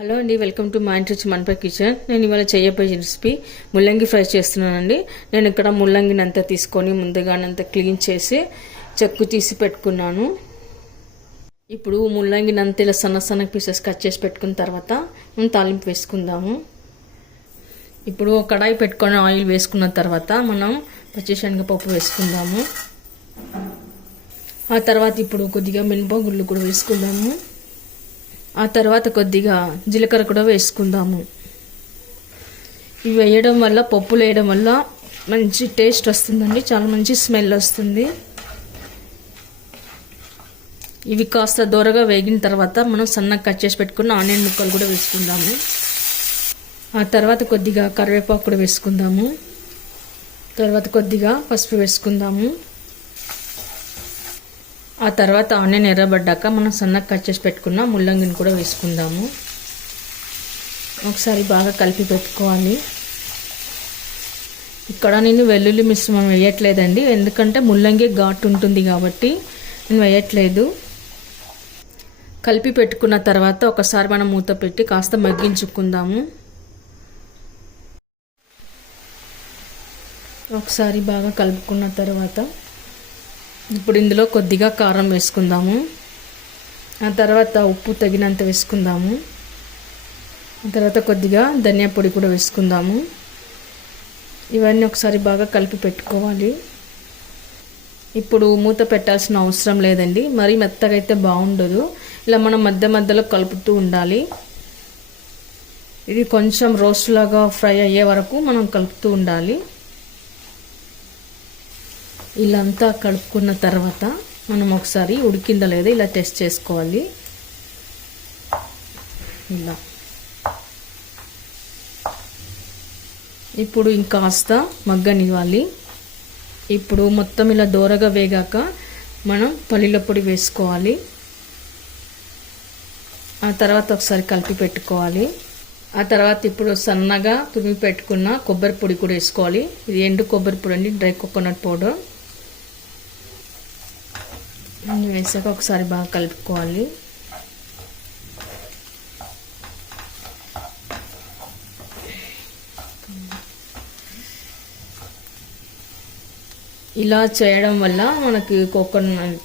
Hello అండి, welcome to మా interest మనపై కిచెన్. నేను ఇవాళ చేయబోయే రెసిపీ ముల్లంగి ఫ్రై చేస్తున్నానండి. నేను ఇక్కడ ముల్లంగిని అంతా తీసుకొని ముందుగానంతా క్లీన్ చేసి చెక్కు తీసి పెట్టుకున్నాను. ఇప్పుడు ముల్లంగిని అంతా ఇలా సన్న సన్న పీసెస్ కట్ చేసి పెట్టుకున్న తర్వాత మనం తాలింపు వేసుకుందాము. ఇప్పుడు కడాయి పెట్టుకొని ఆయిల్ వేసుకున్న తర్వాత మనం పచ్చిశనగపప్పు వేసుకుందాము. ఆ తర్వాత ఇప్పుడు కొద్దిగా మినపగుళ్ళు కూడా వేసుకుందాము. ఆ తర్వాత కొద్దిగా జీలకర్ర కూడా వేసుకుందాము. ఇవి వేయడం వల్ల, పప్పులు వేయడం వల్ల మంచి టేస్ట్ వస్తుందండి, చాలా మంచి స్మెల్ వస్తుంది. ఇవి కాస్త దూరగా వేగిన తర్వాత మనం సన్నగా కట్ చేసి పెట్టుకున్న ఆనియన్ ముక్కలు కూడా వేసుకుందాము. ఆ తర్వాత కొద్దిగా కరివేపాకు కూడా వేసుకుందాము. తర్వాత కొద్దిగా పసుపు వేసుకుందాము. ఆ తర్వాత ఆనియన్ ఎర్రబడ్డాక మనం సన్నగా కట్ చేసి పెట్టుకున్న ముల్లంగిని కూడా వేసుకుందాము. ఒకసారి బాగా కలిపి పెట్టుకోవాలి. ఇక్కడ నేను వెల్లుల్లి మిశ్రమం వేయట్లేదండి, ఎందుకంటే ముల్లంగి ఘాటు ఉంటుంది కాబట్టి నేను వేయట్లేదు. కలిపి పెట్టుకున్న తర్వాత ఒకసారి మనం మూత పెట్టి కాస్త మగ్గించుకుందాము. ఒకసారి బాగా కలుపుకున్న తర్వాత ఇప్పుడు ఇందులో కొద్దిగా కారం వేసుకుందాము. ఆ తర్వాత ఉప్పు తగినంత వేసుకుందాము. ఆ తర్వాత కొద్దిగా ధనియా పొడి కూడా వేసుకుందాము. ఇవన్నీ ఒకసారి బాగా కలిపి పెట్టుకోవాలి. ఇప్పుడు మూత పెట్టాల్సిన అవసరం లేదండి, మరీ మెత్తగా అయితే బాగుండదు. ఇలా మనం మధ్య మధ్యలో కలుపుతూ ఉండాలి. ఇది కొంచెం రోస్ట్ లాగా ఫ్రై అయ్యే వరకు మనం కలుపుతూ ఉండాలి. ఇలా అంతా కలుపుకున్న తర్వాత మనం ఒకసారి ఉడికిందా లేదా ఇలా టెస్ట్ చేసుకోవాలి. ఇలా ఇప్పుడు ఇంకాస్త మగ్గనివ్వాలి. ఇప్పుడు మొత్తం ఇలా దోరగా వేగాక మనం పల్లీల పొడి వేసుకోవాలి. ఆ తర్వాత ఒకసారి కలిపి పెట్టుకోవాలి. ఆ తర్వాత ఇప్పుడు సన్నగా తురిమి పెట్టుకున్న కొబ్బరి పొడి కూడా వేసుకోవాలి. ఇది ఎండు కొబ్బరి పొడి అండి, డ్రై కోకోనట్ పౌడర్. అన్నీ వేసాక ఒకసారి బాగా కలుపుకోవాలి. ఇలా చేయడం వల్ల మనకి కోకోనట్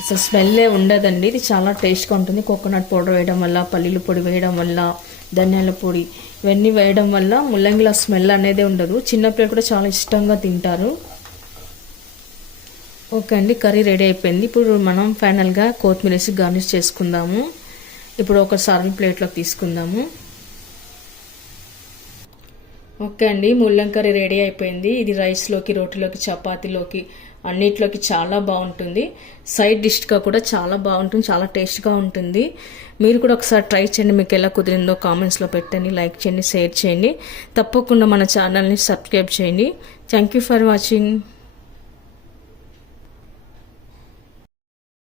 అసలు స్మెల్లే ఉండదండి, ఇది చాలా టేస్ట్గా ఉంటుంది. కోకోనట్ పౌడర్ వేయడం వల్ల, పల్లీల పొడి వేయడం వల్ల, ధనియాల పొడి ఇవన్నీ వేయడం వల్ల ముల్లంగిల స్మెల్ అనేది ఉండదు. చిన్నపిల్లలు కూడా చాలా ఇష్టంగా తింటారు. ఓకే అండి, కర్రీ రెడీ అయిపోయింది. ఇప్పుడు మనం ఫైనల్గా కొత్తిమీర వేసి గార్నిష్ చేసుకుందాము. ఇప్పుడు ఒక సర్వింగ్ ప్లేట్లోకి తీసుకుందాము. ఓకే అండి, ముల్లంగి కర్రీ రెడీ అయిపోయింది. ఇది రైస్లోకి, రోటీలోకి, చపాతీలోకి అన్నిట్లోకి చాలా బాగుంటుంది. సైడ్ డిష్గా కూడా చాలా బాగుంటుంది, చాలా టేస్ట్గా ఉంటుంది. మీరు కూడా ఒకసారి ట్రై చేయండి. మీకు ఎలా కుదిరిందో కామెంట్స్లో పెట్టండి, లైక్ చేయండి, షేర్ చేయండి. తప్పకుండా మన ఛానల్ని సబ్స్క్రైబ్ చేయండి. Thank you for watching.